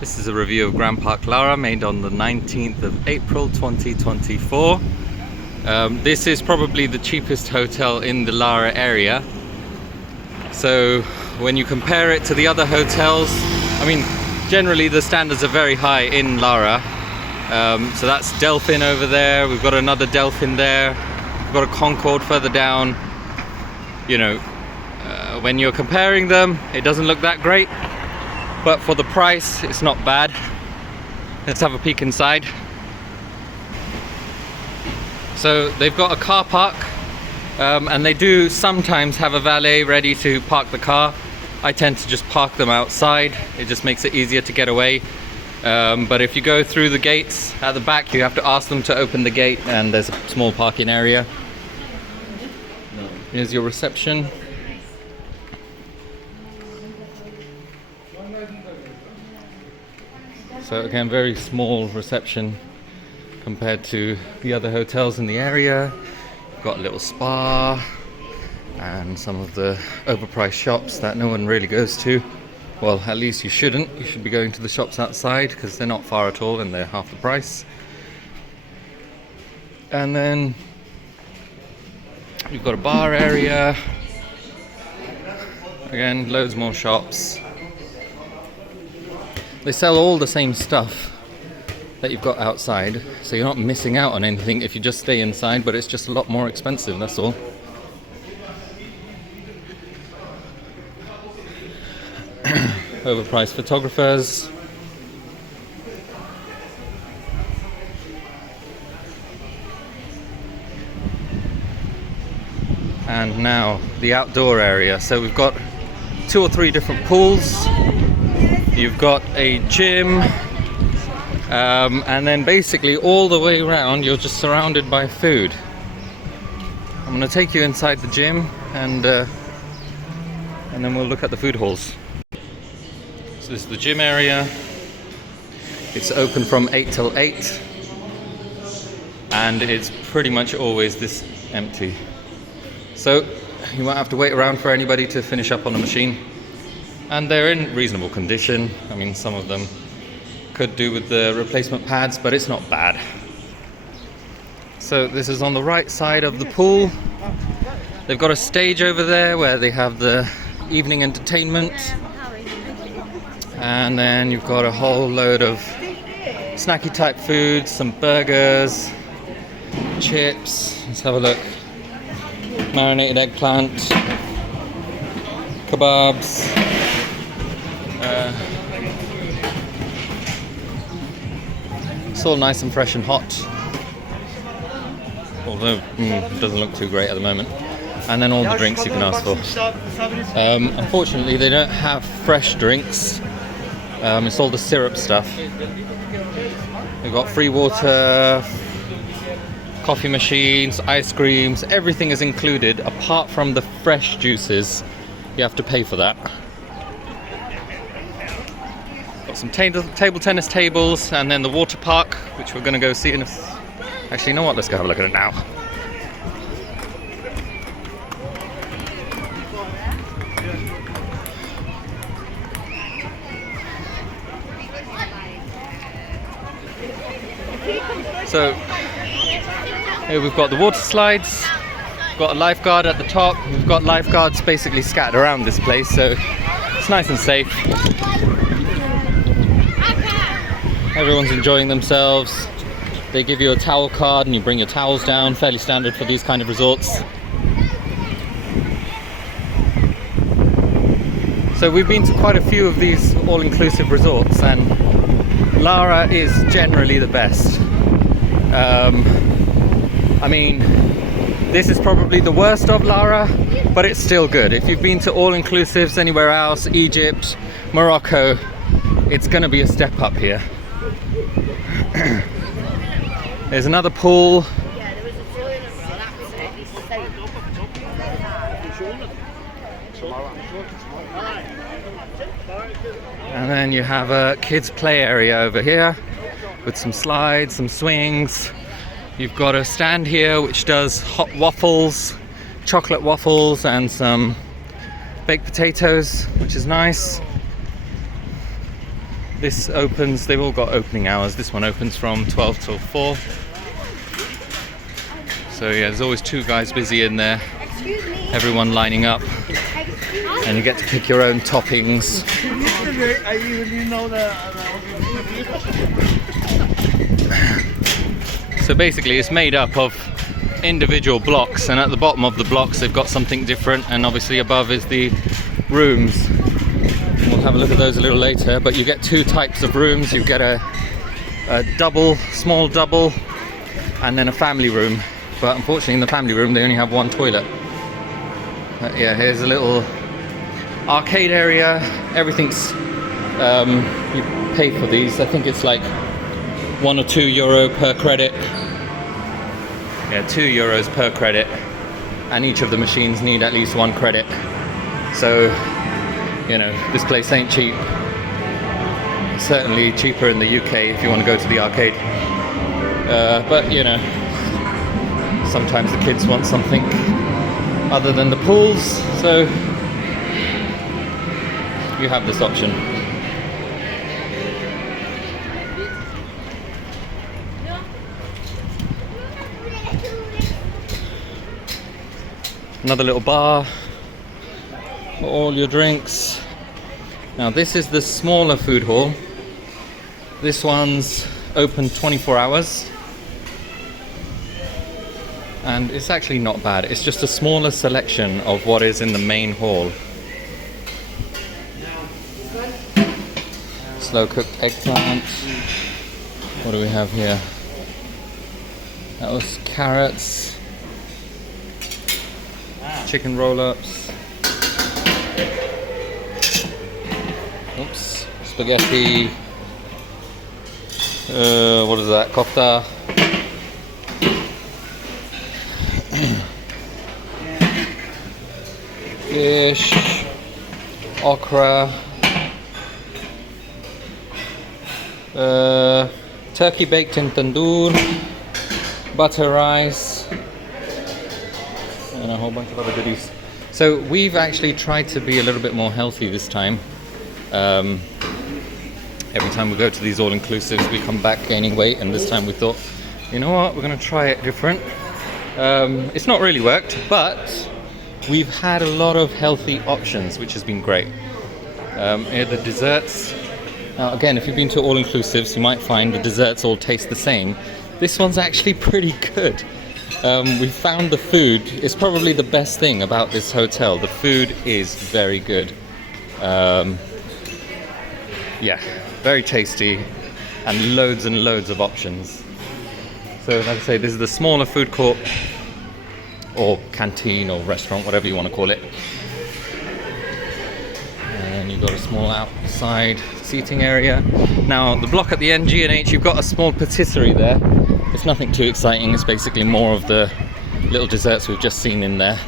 This is a review of Grand Park Lara, made on the 19th of April 2024. This is probably the cheapest hotel in the Lara area. So when you compare it to the other hotels, I mean, generally the standards are very high in Lara. So that's Delphin over there, we've got another Delphin there, we've got a Concorde further down. You know, when you're comparing them, it doesn't look that great. But for the price, it's not bad. Let's have a peek inside. So they've got a car park, and they do sometimes have a valet ready to park the car. I tend to just park them outside. It just makes it easier to get away. But if you go through the gates at the back, you have to ask them to open the gate, and there's a small parking area. Here's your reception. So again, very small reception compared to the other hotels in the area. Got a little spa and some of the overpriced shops that no one really goes to. Well, at least you shouldn't. You should be going to the shops outside because they're not far at all and they're half the price. And then you've got a bar area. Again, loads more shops. They sell all the same stuff that you've got outside, so you're not missing out on anything if you just stay inside, but it's just a lot more expensive, that's all. Overpriced photographers. And now the outdoor area. So we've got 2 or 3 different pools. You've got a gym, and then basically all the way around you're just surrounded by food. I'm going to take you inside the gym and then we'll look at the food halls. So this is the gym area. It's open from 8 till 8 and it's pretty much always this empty. So you won't have to wait around for anybody to finish up on the machine. And they're in reasonable condition. I mean, some of them could do with the replacement pads, but it's not bad. So this is on the right side of the pool. They've got a stage over there where they have the evening entertainment. And then you've got a whole load of snacky type foods, some burgers, chips. Let's have a look. Marinated eggplant, kebabs. It's all nice and fresh and hot, although it doesn't look too great at the moment. And then all the drinks you can ask for. Unfortunately they don't have fresh drinks, it's all the syrup stuff. They've got free water, coffee machines, ice creams, everything is included apart from the fresh juices. You have to pay for that. Got some table tennis tables, and then the water park, which we're going to go see in a... Actually, you know what? Let's go have a look at it now. So here we've got the water slides. We've got a lifeguard at the top. We've got lifeguards basically scattered around this place, so it's nice and safe. Everyone's enjoying themselves. They give you a towel card and you bring your towels down, fairly standard for these kind of resorts. So we've been to quite a few of these all-inclusive resorts, and Lara is generally the best. I mean, this is probably the worst of Lara, but it's still good. If you've been to all-inclusives anywhere else, Egypt, Morocco, it's going to be a step up here. There's another pool. And then you have a kids play area over here with some slides, some swings. You've got a stand here which does hot waffles, chocolate waffles, and some baked potatoes, which is nice. This opens, they've all got opening hours. This one opens from 12 till 4. So yeah, there's always two guys busy in there. Everyone lining up. And you get to pick your own toppings. So basically it's made up of individual blocks, and at the bottom of the blocks they've got something different, and obviously above is the rooms. We'll have a look at those a little later, but you get two types of rooms. You get a double, small double, and then a family room. But unfortunately in the family room they only have one toilet. Yeah, here's a little arcade area. Everything's, you pay for these. I think it's like €1 or €2 per credit. Yeah, €2 per credit. And each of the machines need at least 1 credit. So, you know, this place ain't cheap. Certainly cheaper in the UK if you want to go to the arcade. But, you know, sometimes the kids want something other than the pools, so you have this option. Another little bar for all your drinks. Now this is the smaller food hall. This one's open 24 hours. And it's actually not bad. It's just a smaller selection of what is in the main hall. Slow cooked eggplant. What do we have here? That was carrots. Chicken roll-ups. Oops. Spaghetti. What is that? Kofta. Fish. Okra. Turkey baked in tandoor. Butter rice. And a whole bunch of other goodies. So we've actually tried to be a little bit more healthy this time. Every time we go to these all-inclusives we come back gaining weight, and this time we thought, you know what, we're going to try it different. It's not really worked, but we've had a lot of healthy options, which has been great. Here the desserts. Now again, if you've been to all-inclusives you might find the desserts all taste the same. This one's actually pretty good. We found the food is probably the best thing about this hotel. The food is very good. Yeah, very tasty, and loads of options. So like I say, this is the smaller food court, or canteen, or restaurant, whatever you want to call it. And you've got a small outside seating area. Now the block at the end, G&H, you've got a small patisserie there. It's nothing too exciting, it's basically more of the little desserts we've just seen in there.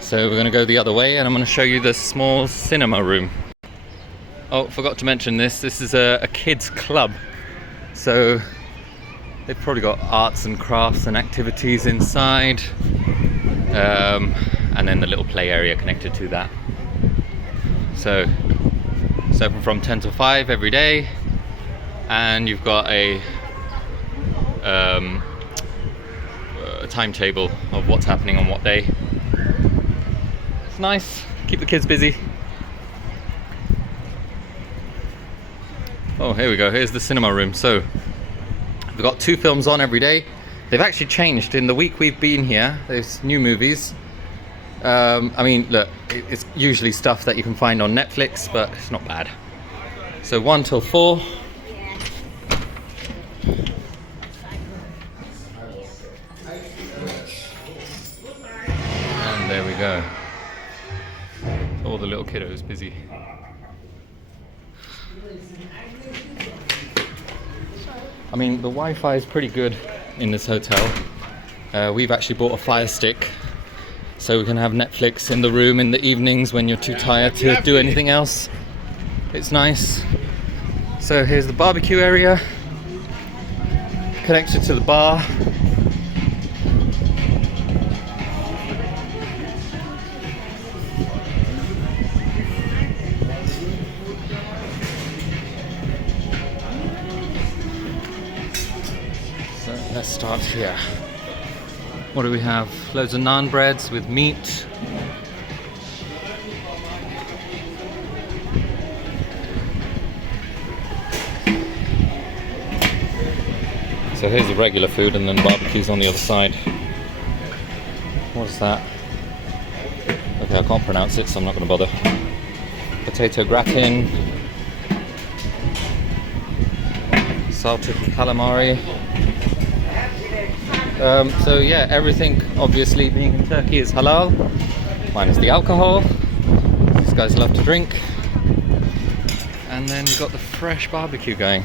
So we're going to go the other way, and I'm going to show you the small cinema room. Oh, forgot to mention this is a kids club. So they've probably got arts and crafts and activities inside. And then the little play area connected to that. So it's open from 10 to 5 every day. And you've got a timetable of what's happening on what day. It's nice, keep the kids busy. Oh, here we go, here's the cinema room. So we've got 2 films on every day. They've actually changed in the week we've been here. There's new movies. I mean, look, it's usually stuff that you can find on Netflix, but it's not bad. So 1 till 4. And there we go. All the little kiddos busy. I mean, the Wi-Fi is pretty good in this hotel. We've actually bought a Fire Stick, so we can have Netflix in the room in the evenings when you're too tired to do anything else. It's nice. So here's the barbecue area, connected to the bar. let's start here. What do we have? Loads of naan breads with meat. So here's the regular food, and then barbecue's on the other side. What's that? Okay, I can't pronounce it, so I'm not going to bother. Potato gratin. Salted calamari. So yeah, everything obviously being in Turkey is halal, minus the alcohol. These guys love to drink. And then we've got the fresh barbecue going.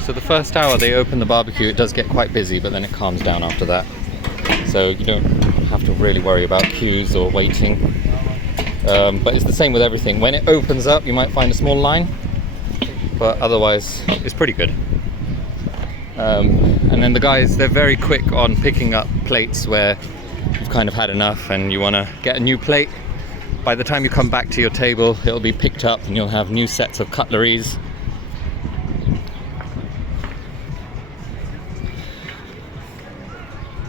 So the first hour they open the barbecue, it does get quite busy, but then it calms down after that. So you don't have to really worry about queues or waiting. But it's the same with everything. When it opens up, you might find a small line, but otherwise it's pretty good. And then the guys, they're very quick on picking up plates where you've kind of had enough and you want to get a new plate. By the time you come back to your table, it'll be picked up and you'll have new sets of cutleries.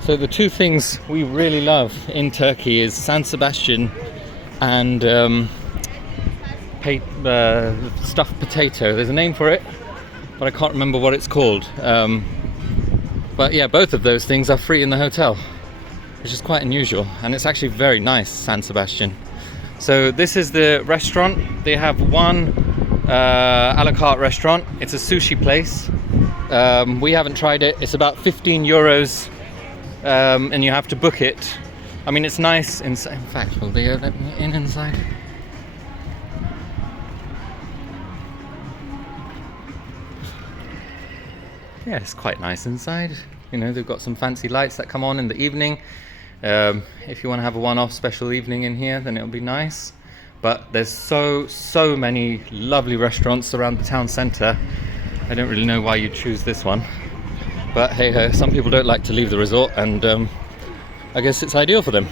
So the two things we really love in Turkey is San Sebastian and stuffed potato. There's a name for it, but I can't remember what it's called. But yeah, both of those things are free in the hotel, which is quite unusual, and it's actually very nice, San Sebastian. So this is the restaurant. They have one a la carte restaurant. It's a sushi place. We haven't tried it. It's about 15 euros. And you have to book it. I mean, it's nice. In fact, will they let me in inside? Yeah, it's quite nice inside. You know, they've got some fancy lights that come on in the evening. If you want to have a one-off special evening in here, then it'll be nice. But there's so many lovely restaurants around the town centre. I don't really know why you choose this one. But hey ho, some people don't like to leave the resort, and I guess it's ideal for them.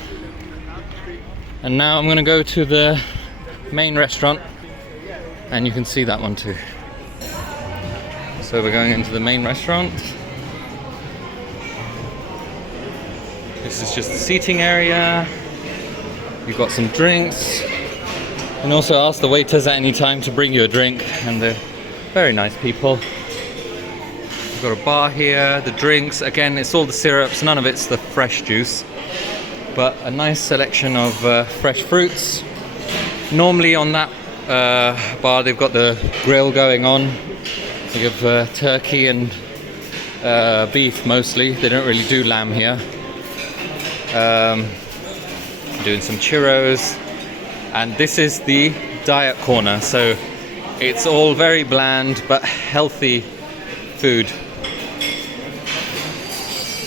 And now I'm going to go to the main restaurant, and you can see that one too. So we're going into the main restaurant. This is just the seating area. You've got some drinks. And also ask the waiters at any time to bring you a drink, and they're very nice people. Got a bar here, the drinks, again it's all the syrups, none of it's the fresh juice, but a nice selection of fresh fruits. Normally on that bar they've got the grill going on. They have turkey and beef mostly, they don't really do lamb here. Doing some churros, and this is the diet corner, so it's all very bland but healthy food.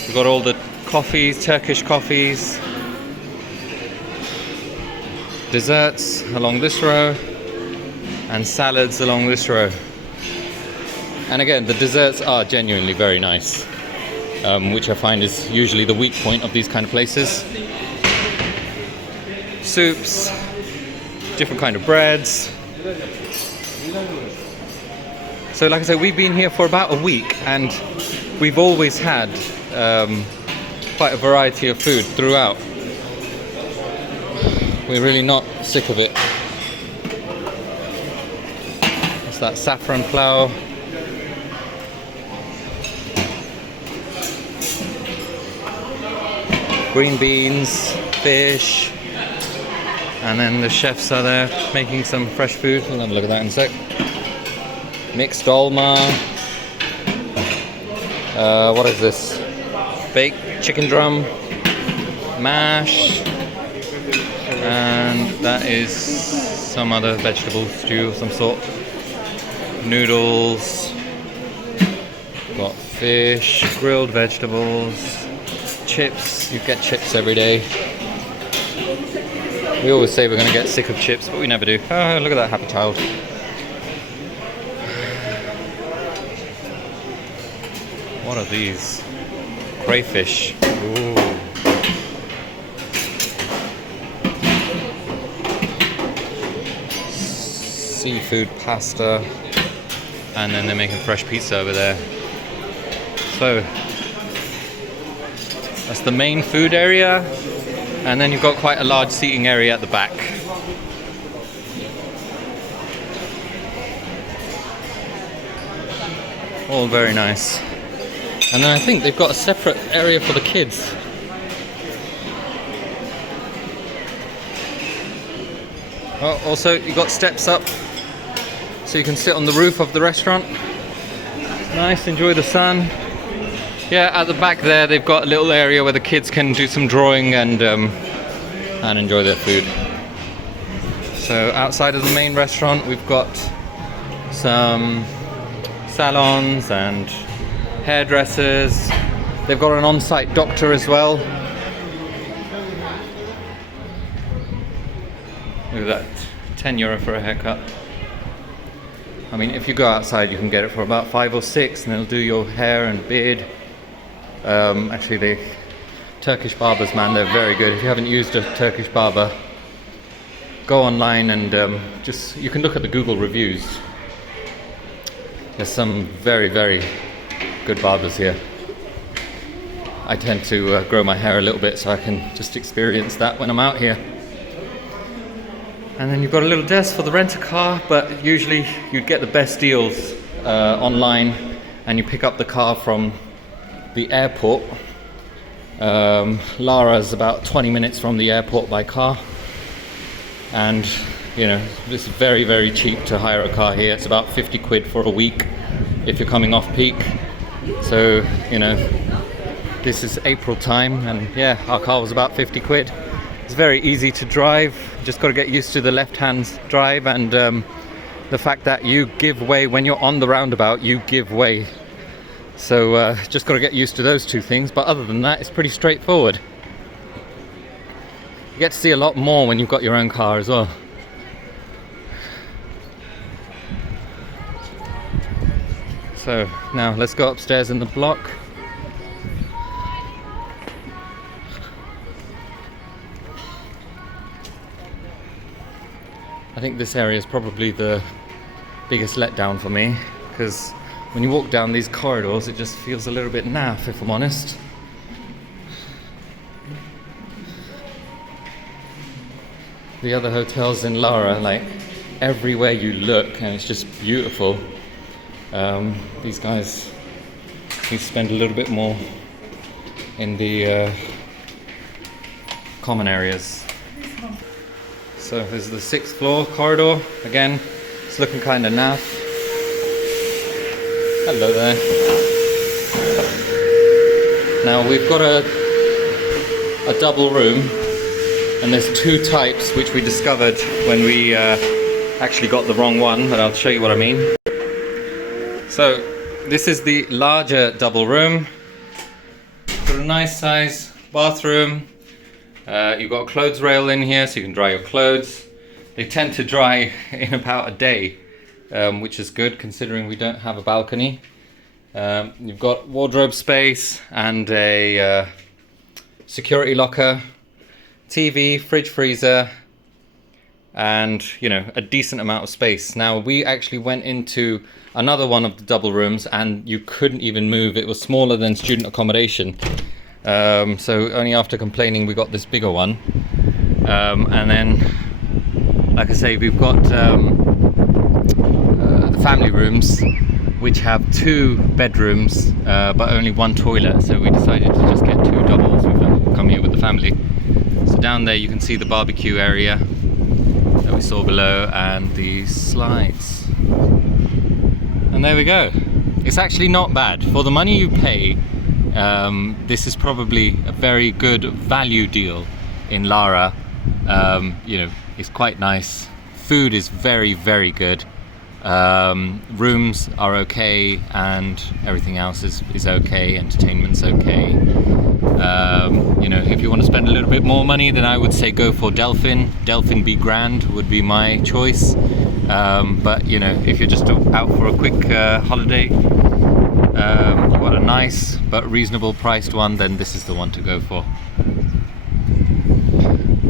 We've got all the coffees, Turkish coffees, desserts along this row, and salads along this row. And again, the desserts are genuinely very nice, which I find is usually the weak point of these kind of places. Soups, different kind of breads. So like I said, we've been here for about a week, and we've always had quite a variety of food throughout. We're really not sick of it. It's that saffron plow. Green beans, fish, and then the chefs are there making some fresh food. We'll have a look at that in a sec. Mixed dolma. What is this? Baked chicken drum, mash, and that is some other vegetable stew of some sort. Noodles, got fish, grilled vegetables, chips. You get chips every day. We always say we're going to get sick of chips, but we never do. Oh, look at that happy child. What are these? Crayfish. Ooh. Seafood pasta. and then they're making fresh pizza over there. So that's the main food area, and then you've got quite a large seating area at the back. All very nice. And then I think they've got a separate area for the kids. Oh, also you've got steps up so you can sit on the roof of the restaurant. Nice, enjoy the sun. Yeah, at the back there they've got a little area where the kids can do some drawing and enjoy their food. So outside of the main restaurant we've got some salons and hairdressers. They've got an on-site doctor as well. Look at that, €10 for a haircut. I mean, if you go outside you can get it for about 5 or 6 and they'll do your hair and beard. Actually, the Turkish barbers, man, they're very good. If you haven't used a Turkish barber, go online and you can look at the Google reviews. There's some very, very good barbers here. I tend to grow my hair a little bit so I can just experience that when I'm out here. And then you've got a little desk for the rent-a-car, but usually you'd get the best deals online and you pick up the car from the airport. Lara is about 20 minutes from the airport by car, and you know, it's very, very cheap to hire a car here. It's about 50 quid for a week if you're coming off peak. So, you know, this is April time and yeah, our car was about 50 quid. It's very easy to drive, just got to get used to the left-hand drive and the fact that you give way when you're on the roundabout, you give way. So just got to get used to those two things, but other than that it's pretty straightforward. You get to see a lot more when you've got your own car as well. So now let's go upstairs in the block. I think this area is probably the biggest letdown for me, because when you walk down these corridors it just feels a little bit naff, if I'm honest. The other hotels in Lara, like everywhere you look and it's just beautiful. These guys need to spend a little bit more in the common areas. So this is the 6th floor corridor. Again, it's looking kind of naff. Hello there. Now we've got a double room, and there's 2 types which we discovered when we actually got the wrong one, but I'll show you what I mean. So this is the larger double room. Got a nice size bathroom. You've got a clothes rail in here so you can dry your clothes. They tend to dry in about a day, which is good considering we don't have a balcony. You've got wardrobe space and a security locker, TV, fridge, freezer, and you know, a decent amount of space. Now we actually went into another one of the double rooms and you couldn't even move. It was smaller than student accommodation. So only after complaining we got this bigger one. And then, like I say, we've got the family rooms, which have 2 bedrooms but only 1 toilet. So we decided to just get 2 doubles. We've come here with the family. So down there you can see the barbecue area that we saw below and the slides. And there we go. It's actually not bad for the money you pay. This is probably a very good value deal in Lara. You know, it's quite nice. Food is very, very good. Rooms are okay, and everything else is okay. Entertainment's okay. You know, if you want to spend a little bit more money, then I would say go for Delphin. Delphin Be Grand would be my choice. But you know, if you're just out for a quick holiday, you want a nice but reasonable priced one, then this is the one to go for.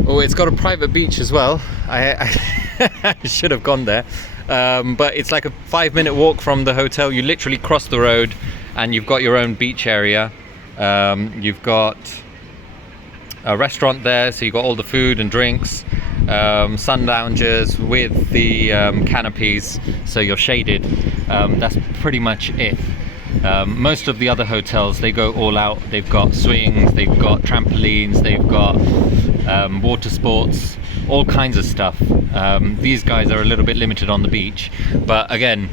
Oh, it's got a private beach as well. I should have gone there. But it's like a 5-minute walk from the hotel. You literally cross the road and you've got your own beach area. You've got a restaurant there, so you've got all the food and drinks, sun lounges with the canopies, so you're shaded. That's pretty much it. Most of the other hotels, they go all out. They've got swings, they've got trampolines, they've got water sports, all kinds of stuff. These guys are a little bit limited on the beach, but again,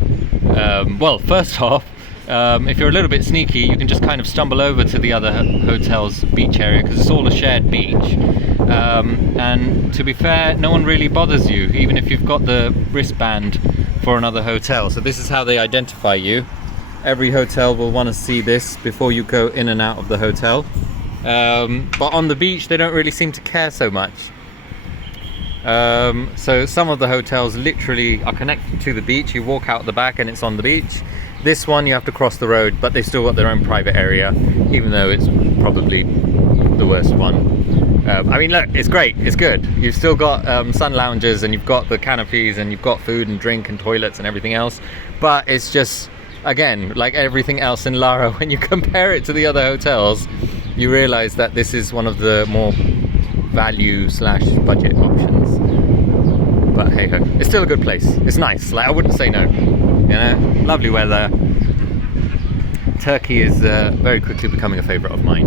well, first off, if you're a little bit sneaky, you can just kind of stumble over to the other hotel's beach area, because it's all a shared beach. And to be fair, no one really bothers you, even if you've got the wristband for another hotel. So this is how they identify you. Every hotel will want to see this before you go in and out of the hotel. But on the beach, they don't really seem to care so much. So some of the hotels literally are connected to the beach. You walk out the back and it's on the beach. This one you have to cross the road, but they've still got their own private area, even though it's probably the worst one. I mean, look, it's great, it's good. You've still got sun lounges, and you've got the canopies, and you've got food and drink and toilets and everything else. But it's just, again, like everything else in Lara, when you compare it to the other hotels, you realize that this is one of the more value/budget options. But hey ho, it's still a good place. It's nice, like I wouldn't say no. You know, lovely weather. Turkey is very quickly becoming a favourite of mine.